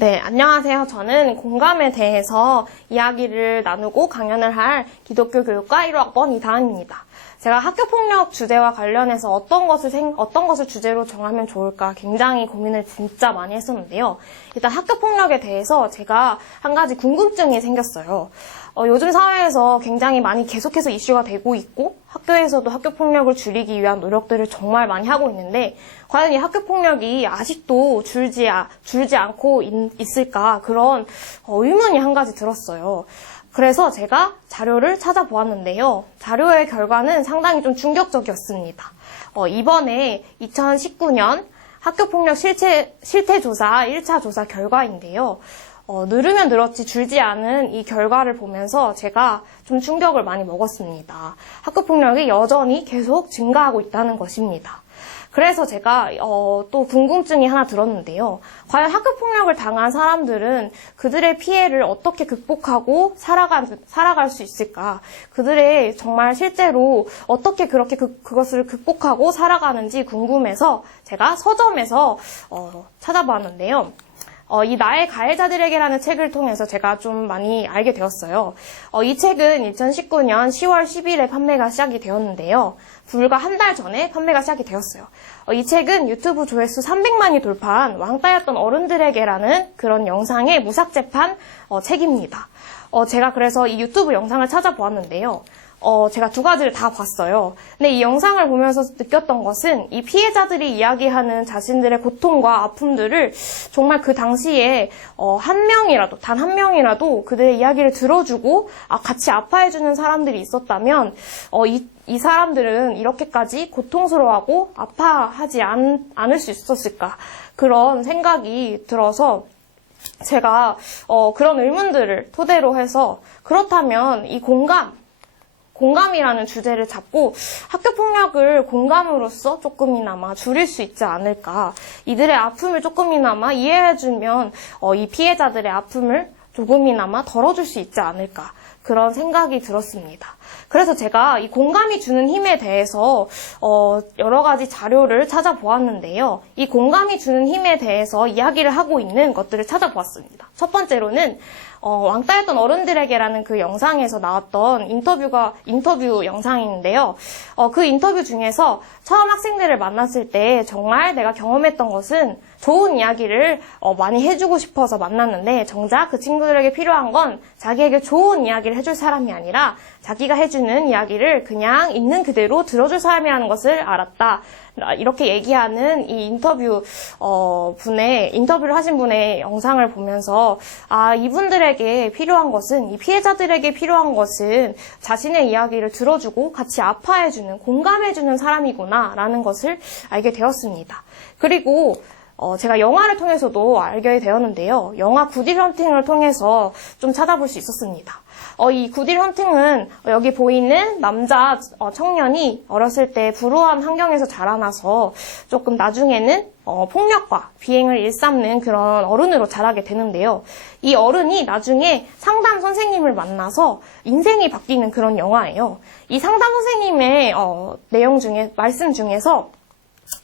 네, 안녕하세요. 저는 공감에 대해서 이야기를 나누고 강연을 할 기독교 교육과 1학번 이다은입니다. 제가 학교폭력 주제와 관련해서 어떤 것을 주제로 정하면 좋을까 굉장히 고민을 진짜 많이 했었는데요. 일단 학교폭력에 대해서 제가 한 가지 궁금증이 생겼어요. 요즘 사회에서 굉장히 많이 계속해서 이슈가 되고 있고 학교에서도 학교폭력을 줄이기 위한 노력들을 정말 많이 하고 있는데 과연 이 학교폭력이 아직도 줄지 않고 있을까 그런 의문이 한 가지 들었어요. 그래서 제가 자료를 찾아보았는데요. 자료의 결과는 상당히 좀 충격적이었습니다. 이번에 2019년 학교폭력 실태조사 1차 조사 결과인데요. 늘으면 늘었지 줄지 않은 이 결과를 보면서 제가 좀 충격을 많이 먹었습니다. 학교폭력이 여전히 계속 증가하고 있다는 것입니다. 그래서 제가 또 궁금증이 하나 들었는데요. 과연 학교폭력을 당한 사람들은 그들의 피해를 어떻게 극복하고 살아갈 수 있을까? 그들의 정말 실제로 어떻게 그렇게 그것을 극복하고 살아가는지 궁금해서 제가 서점에서 찾아봤는데요. 이 나의 가해자들에게라는 책을 통해서 제가 좀 많이 알게 되었어요. 이 책은 2019년 10월 10일에 판매가 시작이 되었는데요. 불과 한 달 전에 판매가 시작이 되었어요. 이 책은 유튜브 조회수 300만이 돌파한 왕따였던 어른들에게라는 그런 영상의 무삭제판 책입니다. 제가 그래서 이 유튜브 영상을 찾아보았는데요. 제가 두 가지를 다 봤어요. 근데 이 영상을 보면서 느꼈던 것은 이 피해자들이 이야기하는 자신들의 고통과 아픔들을 정말 그 당시에 단 한 명이라도 그들의 이야기를 들어주고 같이 아파해주는 사람들이 있었다면 이 사람들은 이렇게까지 고통스러워하고 아파하지 않을 수 있었을까 그런 생각이 들어서 제가 그런 의문들을 토대로 해서 그렇다면 이 공감이라는 주제를 잡고 학교폭력을 공감으로써 조금이나마 줄일 수 있지 않을까. 이들의 아픔을 조금이나마 이해해주면 이 피해자들의 아픔을 조금이나마 덜어줄 수 있지 않을까. 그런 생각이 들었습니다. 그래서 제가 이 공감이 주는 힘에 대해서 여러 가지 자료를 찾아보았는데요. 이 공감이 주는 힘에 대해서 이야기를 하고 있는 것들을 찾아보았습니다. 첫 번째로는 왕따였던 어른들에게라는 그 영상에서 나왔던 인터뷰 영상인데요. 그 인터뷰 중에서 처음 학생들을 만났을 때 정말 내가 경험했던 것은 좋은 이야기를 많이 해주고 싶어서 만났는데 정작 그 친구들에게 필요한 건 자기에게 좋은 이야기를 해줄 사람이 아니라 자기가 해주는 이야기를 그냥 있는 그대로 들어줄 사람이라는 것을 알았다. 이렇게 얘기하는 이 인터뷰를 하신 분의 영상을 보면서 이분들에게 필요한 것은, 이 피해자들에게 필요한 것은 자신의 이야기를 들어주고 같이 아파해주는, 공감해주는 사람이구나 라는 것을 알게 되었습니다. 그리고 제가 영화를 통해서도 알게 되었는데요. 영화 굿윌 헌팅을 통해서 좀 찾아볼 수 있었습니다. 이 굿윌 헌팅은 여기 보이는 남자 청년이 어렸을 때 불우한 환경에서 자라나서 조금 나중에는 폭력과 비행을 일삼는 그런 어른으로 자라게 되는데요. 이 어른이 나중에 상담 선생님을 만나서 인생이 바뀌는 그런 영화예요. 이 상담 선생님의 말씀 중에서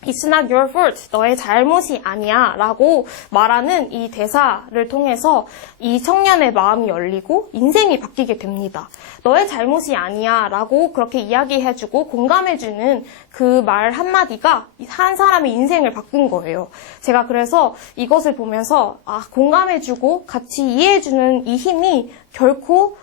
It's not your fault. 너의 잘못이 아니야. 라고 말하는 이 대사를 통해서 이 청년의 마음이 열리고 인생이 바뀌게 됩니다. 너의 잘못이 아니야. 라고 그렇게 이야기해주고 공감해주는 그 말 한마디가 한 사람의 인생을 바꾼 거예요. 제가 그래서 이것을 보면서 공감해주고 같이 이해해주는 이 힘이 결코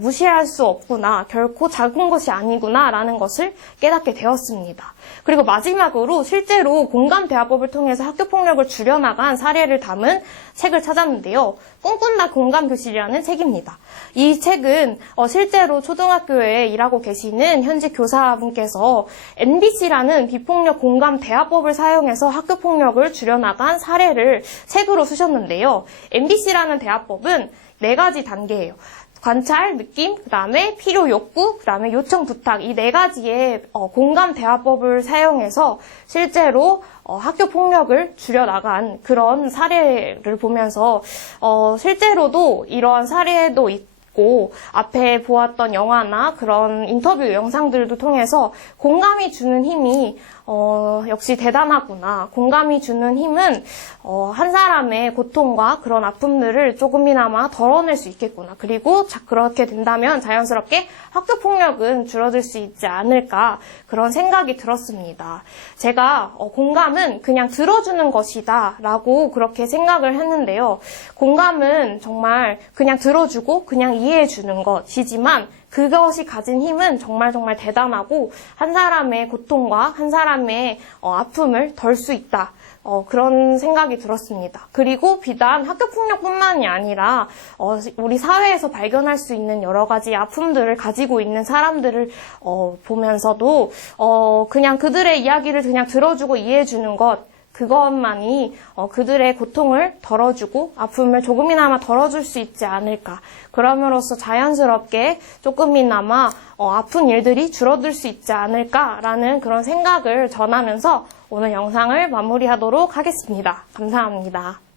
무시할 수 없구나, 결코 작은 것이 아니구나 라는 것을 깨닫게 되었습니다. 그리고 마지막으로 실제로 공감대화법을 통해서 학교폭력을 줄여나간 사례를 담은 책을 찾았는데요. 꿈꾼다 공감교실이라는 책입니다. 이 책은 실제로 초등학교에 일하고 계시는 현직 교사분께서 MBC라는 비폭력 공감대화법을 사용해서 학교폭력을 줄여나간 사례를 책으로 쓰셨는데요. MBC라는 대화법은 4가지 단계예요. 관찰, 느낌, 그 다음에 필요, 욕구, 그 다음에 요청, 부탁 이 4가지의 공감 대화법을 사용해서 실제로 학교 폭력을 줄여나간 그런 사례를 보면서 실제로도 이러한 사례도 있고 앞에 보았던 영화나 그런 인터뷰 영상들도 통해서 공감이 주는 힘이 역시 대단하구나. 공감이 주는 힘은 한 사람의 고통과 그런 아픔들을 조금이나마 덜어낼 수 있겠구나. 그리고 그렇게 된다면 자연스럽게 학교폭력은 줄어들 수 있지 않을까, 그런 생각이 들었습니다. 제가 공감은 그냥 들어주는 것이다 라고 그렇게 생각을 했는데요. 공감은 정말 그냥 들어주고 그냥 이해해주는 것이지만 그것이 가진 힘은 정말 대단하고 한 사람의 고통과 한 사람의 아픔을 덜 수 있다. 그런 생각이 들었습니다. 그리고 비단 학교폭력뿐만이 아니라 우리 사회에서 발견할 수 있는 여러 가지 아픔들을 가지고 있는 사람들을 보면서도 그냥 그들의 이야기를 그냥 들어주고 이해해주는 것, 그것만이 그들의 고통을 덜어주고 아픔을 조금이나마 덜어줄 수 있지 않을까. 그럼으로써 자연스럽게 조금이나마 아픈 일들이 줄어들 수 있지 않을까라는 그런 생각을 전하면서 오늘 영상을 마무리하도록 하겠습니다. 감사합니다.